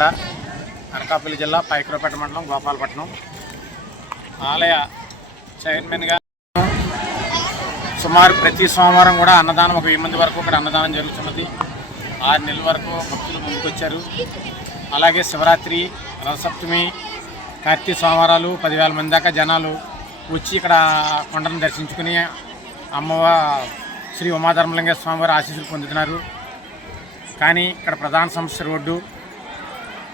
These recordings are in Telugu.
తండా, అనకాపల్లి జిల్లా, పైకరావుపేట మండలం, గోపాలపట్నం. ఆలయ చైర్మన్గా సుమారు ప్రతి సోమవారం కూడా అన్నదానం 1000 మంది వరకు ఇక్కడ అన్నదానం జరుగుతున్నది. 6 నెలల వరకు భక్తులు ముందుకొచ్చారు. అలాగే శివరాత్రి, రథసప్తమి, కార్తీక సోమవారాలు 10,000 మంది దాకా జనాలు వచ్చి ఇక్కడ కొండను దర్శించుకుని శ్రీ ఉమాధర్మలింగేశ్వర స్వామివారి ఆశీస్సులు పొందుతున్నారు. కానీ ఇక్కడ ప్రధాన సమస్య రోడ్డు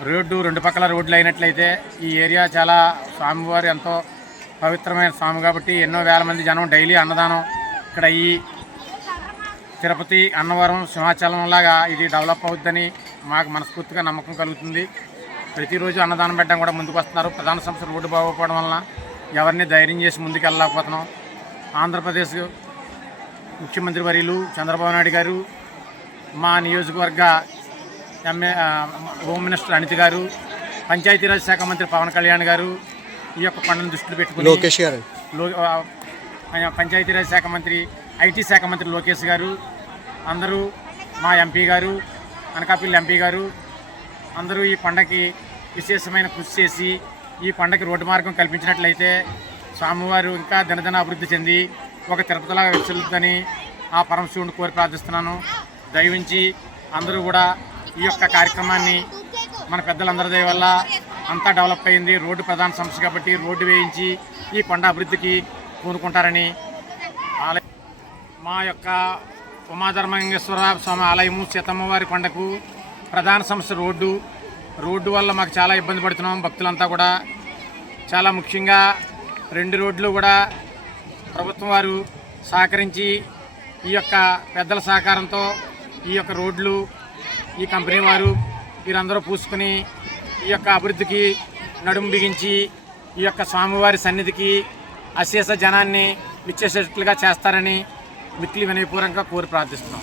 2 పక్కల రోడ్లు అయినట్లయితే ఈ ఏరియా చాలా స్వామివారు ఎంతో పవిత్రమైన స్వామి కాబట్టి ఎన్నో వేల మంది జనం డైలీ అన్నదానం ఇక్కడ ఈ తిరుపతి, అన్నవరం, సింహాచలం లాగా ఇది డెవలప్ అవుతుందని మాకు మనస్ఫూర్తిగా నమ్మకం కలుగుతుంది. ప్రతిరోజు అన్నదానం పెట్టడం కూడా ముందుకు వస్తున్నారు. ప్రధాన సమస్య రోడ్డు బాగోకపోవడం వలన ఎవరిని ధైర్యం చేసి ముందుకు వెళ్ళలేకపోతున్నాం. ఆంధ్రప్రదేశ్ ముఖ్యమంత్రి వర్యులు చంద్రబాబు నాయుడు గారు, మా నియోజకవర్గ హోమ్ మినిస్టర్ అనిత గారు, పంచాయతీరాజ్ శాఖ మంత్రి పవన్ కళ్యాణ్ గారు ఈ యొక్క పండుగను దృష్టిలో పెట్టుకుని, లోకేష్ గారు పంచాయతీరాజ్ శాఖ మంత్రి, ఐటీ శాఖ మంత్రి లోకేష్ గారు, అందరూ మా ఎంపీ గారు, అనకాపల్లి ఎంపీ గారు అందరూ ఈ పండగకి విశేషమైన కృషి చేసి ఈ పండగకి రోడ్డు మార్గం కల్పించినట్లయితే స్వామివారు ఇంకా దినదిన అభివృద్ధి చెంది ఒక తిరుపతిలాగా వెలువెత్తుతుందని ఆ పరమశివుని కోరి ప్రార్థిస్తున్నాను. దయవించి అందరూ కూడా ఈ యొక్క కార్యక్రమాన్ని మన పెద్దలందరి దయ వల్ల అంతా డెవలప్ అయింది. రోడ్డు ప్రధాన సమస్య కాబట్టి రోడ్డు వేయించి ఈ కొండ అభివృద్ధికి పూనుకుంటారని మా యొక్క ఉమాధర్మలింగేశ్వర స్వామి ఆలయము, సీతమ్మవారి కొండకు ప్రధాన సమస్య రోడ్డు వల్ల మాకు చాలా ఇబ్బంది పడుతున్నాం. భక్తులంతా కూడా చాలా ముఖ్యంగా 2 రోడ్లు కూడా ప్రభుత్వం వారు సహకరించి ఈ యొక్క పెద్దల సహకారంతో ఈ యొక్క రోడ్లు ఈ కంపెనీ వారు వీరందరూ పూసుకుని ఈ యొక్క అభివృద్ధికి నడుము బిగించి ఈ యొక్క స్వామివారి సన్నిధికి అశేష జనాన్ని విచ్చేసేట్లుగా చేస్తారని మిక్కిలి వినయపూర్వకంగా కోరి ప్రార్థిస్తున్నాం.